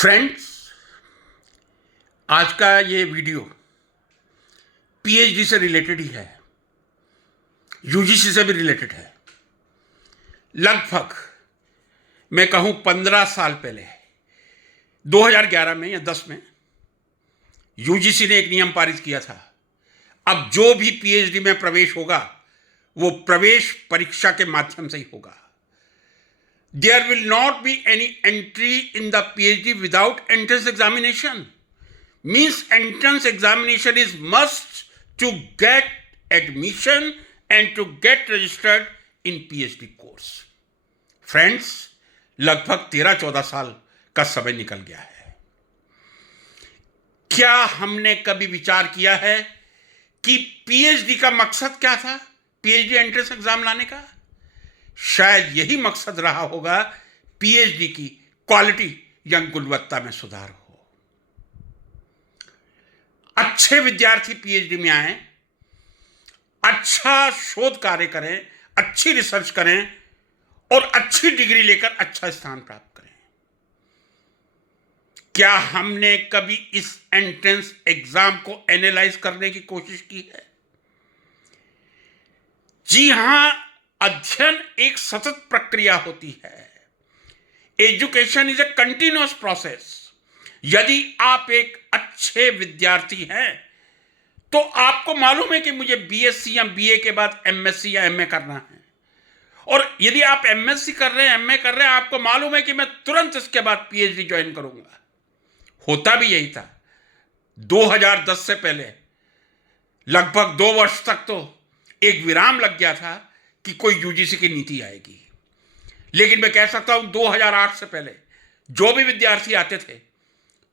Friends, आज का ये वीडियो पीएचडी से रिलेटेड ही है, यूजीसी से भी रिलेटेड है। लगभग मैं कहूं 15 साल पहले 2011 में या 10 में यूजीसी ने एक नियम पारित किया था। अब जो भी पीएचडी में प्रवेश होगा वो प्रवेश परीक्षा के माध्यम से ही होगा। There will not be any entry in the PhD without entrance examination. Means entrance examination is must to get admission and to get registered in PhD course. Friends, लगभग 13-14 साल का समय निकल गया है। क्या हमने कभी विचार किया है कि पीएचडी का मकसद क्या था? पीएचडी एंट्रेंस एग्जाम लाने का शायद यही मकसद रहा होगा, पीएचडी की क्वालिटी या गुणवत्ता में सुधार हो। अच्छे विद्यार्थी पीएचडी में आए, अच्छा शोध कार्य करें, अच्छी रिसर्च करें और अच्छी डिग्री लेकर अच्छा स्थान प्राप्त करें। क्या हमने कभी इस एंट्रेंस एग्जाम को एनालाइज करने की कोशिश की है? जी हां, अध्ययन एक सतत प्रक्रिया होती है। Education is a continuous process. यदि आप एक अच्छे विद्यार्थी हैं तो आपको मालूम है कि मुझे बीएससी या बीए के बाद एमएससी या एमए करना है, और यदि आप एमएससी कर रहे हैं, एमए कर रहे हैं, आपको मालूम है कि मैं तुरंत इसके बाद पीएचडी ज्वाइन करूंगा। होता भी यही था। 2010 से पहले लगभग 2 वर्ष तक तो एक विराम लग गया था कि कोई यूजीसी की नीति आएगी, लेकिन मैं कह सकता हूं 2008 से पहले जो भी विद्यार्थी आते थे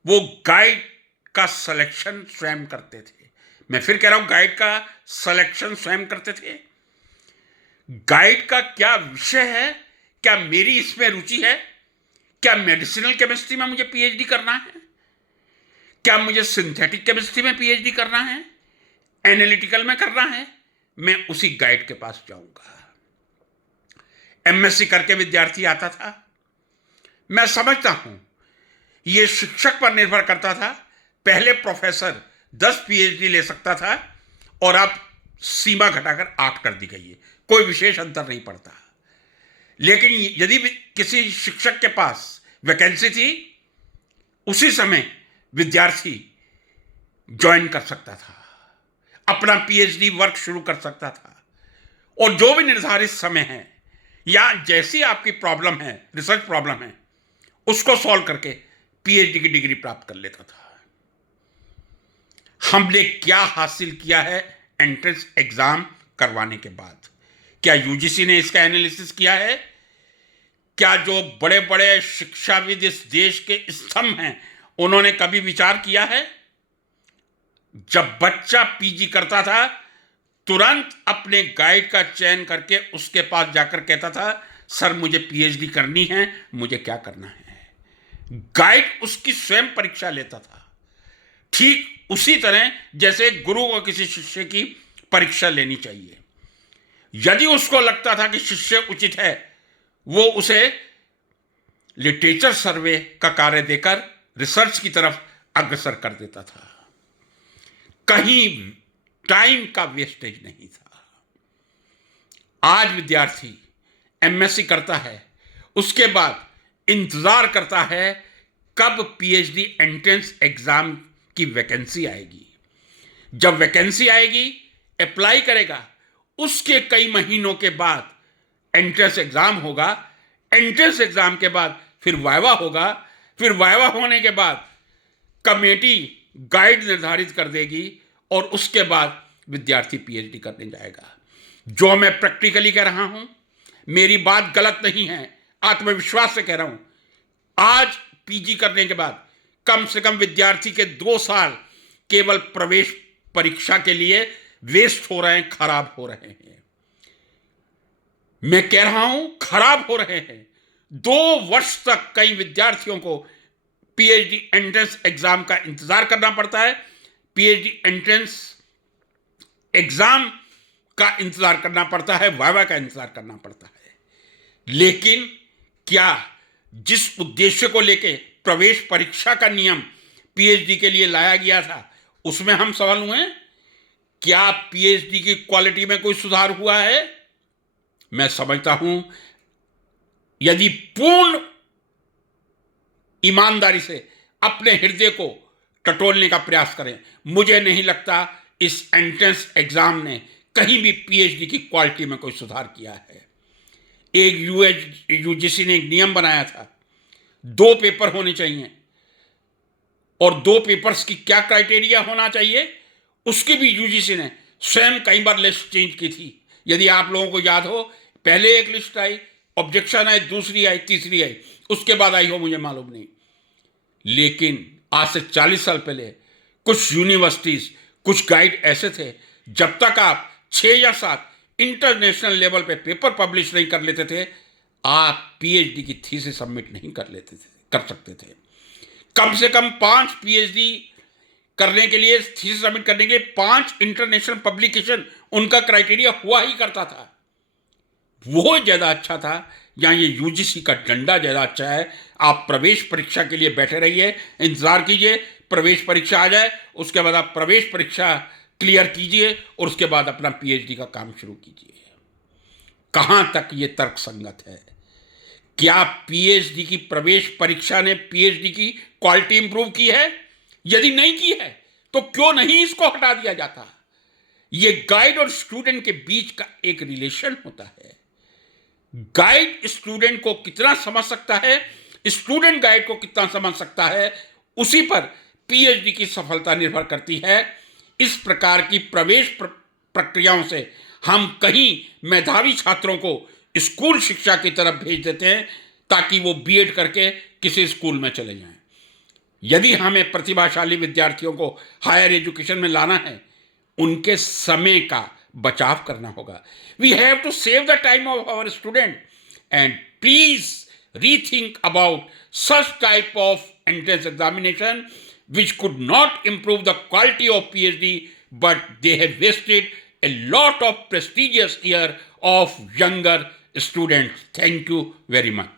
वो गाइड का सिलेक्शन स्वयं करते थे। मैं फिर कह रहा हूं, गाइड का सिलेक्शन स्वयं करते थे। गाइड का क्या विषय है, क्या मेरी इसमें रुचि है, क्या मेडिसिनल केमिस्ट्री में मुझे पीएचडी करना है, क्या मुझे सिंथेटिक केमिस्ट्री में पीएचडी करना है, एनालिटिकल में करना है, मैं उसी गाइड के पास जाऊंगा। एमएससी करके विद्यार्थी आता था, मैं समझता हूं यह शिक्षक पर निर्भर करता था। पहले प्रोफेसर 10 पीएचडी ले सकता था और अब सीमा घटाकर 8 कर दी गई है, कोई विशेष अंतर नहीं पड़ता। लेकिन यदि किसी शिक्षक के पास वैकेंसी थी, उसी समय विद्यार्थी ज्वाइन कर सकता था, अपना पीएचडी वर्क शुरू कर सकता था, और जो भी निर्धारित समय है या जैसी आपकी प्रॉब्लम है, रिसर्च प्रॉब्लम है, उसको सॉल्व करके पीएचडी की डिग्री प्राप्त कर लेता था। हमने क्या हासिल किया है एंट्रेंस एग्जाम करवाने के बाद? क्या यूजीसी ने इसका एनालिसिस किया है? क्या जो बड़े बड़े शिक्षाविद इस देश के स्तंभ हैं उन्होंने कभी विचार किया है? जब बच्चा पीजी करता था, तुरंत अपने गाइड का चयन करके उसके पास जाकर कहता था, सर मुझे पीएचडी करनी है, मुझे क्या करना है? गाइड उसकी स्वयं परीक्षा लेता था, ठीक उसी तरह जैसे गुरु को किसी शिष्य की परीक्षा लेनी चाहिए। यदि उसको लगता था कि शिष्य उचित है, वो उसे लिटरेचर सर्वे का कार्य देकर रिसर्च की तरफ अग्रसर कर देता था। कहीं टाइम का वेस्टेज नहीं था। आज विद्यार्थी एमएससी करता है, उसके बाद इंतजार करता है कब पीएचडी एंट्रेंस एग्जाम की वैकेंसी आएगी। जब वैकेंसी आएगी, अप्लाई करेगा, उसके कई महीनों के बाद एंट्रेंस एग्जाम होगा। एंट्रेंस एग्जाम के बाद फिर वाइवा होगा, फिर वाइवा होने के बाद कमेटी गाइड निर्धारित कर देगी और उसके बाद विद्यार्थी पीएचडी करने जाएगा। जो मैं प्रैक्टिकली कह रहा हूं, मेरी बात गलत नहीं है, आत्मविश्वास से कह रहा हूं। आज पीजी करने के बाद कम से कम विद्यार्थी के 2 साल केवल प्रवेश परीक्षा के लिए वेस्ट हो रहे हैं, खराब हो रहे हैं। मैं कह रहा हूं खराब हो रहे हैं। 2 वर्ष तक कई विद्यार्थियों को पीएचडी एंट्रेंस एग्जाम का इंतजार करना पड़ता है, पीएचडी एंट्रेंस एग्जाम का इंतजार करना पड़ता है, वाइवा का इंतजार करना पड़ता है। लेकिन क्या जिस उद्देश्य को लेके प्रवेश परीक्षा का नियम पीएचडी के लिए लाया गया था, उसमें हम सवाल हुए क्या पीएचडी की क्वालिटी में कोई सुधार हुआ है? मैं समझता हूं यदि पूर्ण ईमानदारी से अपने हृदय को टटोलने का प्रयास करें, मुझे नहीं लगता इस एंट्रेंस एग्जाम ने कहीं भी पीएचडी की क्वालिटी में कोई सुधार किया है। एक यूजीसी ने एक नियम बनाया था, 2 पेपर होने चाहिए, और 2 पेपर्स की क्या क्राइटेरिया होना चाहिए उसकी भी यूजीसी ने स्वयं कई बार लिस्ट चेंज की थी। यदि आप लोगों को याद हो, पहले एक लिस्ट आई, ऑब्जेक्शन आई, दूसरी आई, तीसरी आई, उसके बाद आई हो मुझे मालूम नहीं। लेकिन आज से 40 साल पहले कुछ यूनिवर्सिटीज, कुछ गाइड ऐसे थे, जब तक आप 6 या 7 इंटरनेशनल लेवल पे पेपर पब्लिश नहीं कर लेते थे, आप पीएचडी की थीसिस सबमिट नहीं कर सकते थे। कम से कम 5 पीएचडी करने के लिए, थीसिस सबमिट करने के लिए 5 इंटरनेशनल पब्लिकेशन उनका क्राइटेरिया हुआ ही करता था। वो ज़्यादा अच्छा था, या ये यूजीसी का डंडा ज़्यादा अच्छा है। आप प्रवेश परीक्षा के लिए बैठे रहिए, इंतजार कीजिए, प्रवेश परीक्षा आ जाए, उसके बाद आप प्रवेश परीक्षा क्लियर कीजिए और उसके बाद अपना पीएचडी का काम शुरू कीजिए। कहां तक ये तर्क संगत है? क्या पीएचडी की प्रवेश परीक्षा ने पीएचडी की क्वालिटी इंप्रूव की है? यदि नहीं की है तो क्यों नहीं इसको हटा दिया जाता? ये गाइड और स्टूडेंट के बीच का एक रिलेशन होता है। गाइड स्टूडेंट को कितना समझ सकता है, स्टूडेंट गाइड को कितना समझ सकता है, उसी पर पीएचडी की सफलता निर्भर करती है। इस प्रकार की प्रवेश प्रक्रियाओं से हम कहीं मेधावी छात्रों को स्कूल शिक्षा की तरफ भेज देते हैं ताकि वो बीएड करके किसी स्कूल में चले जाएं। यदि हमें प्रतिभाशाली विद्यार्थियों को हायर एजुकेशन में लाना है, उनके समय का बचाव करना होगा। We have to save the time of our student and please rethink about such type of entrance examination which could not improve the quality of PhD, but they have wasted a lot of prestigious year of younger students. Thank you very much.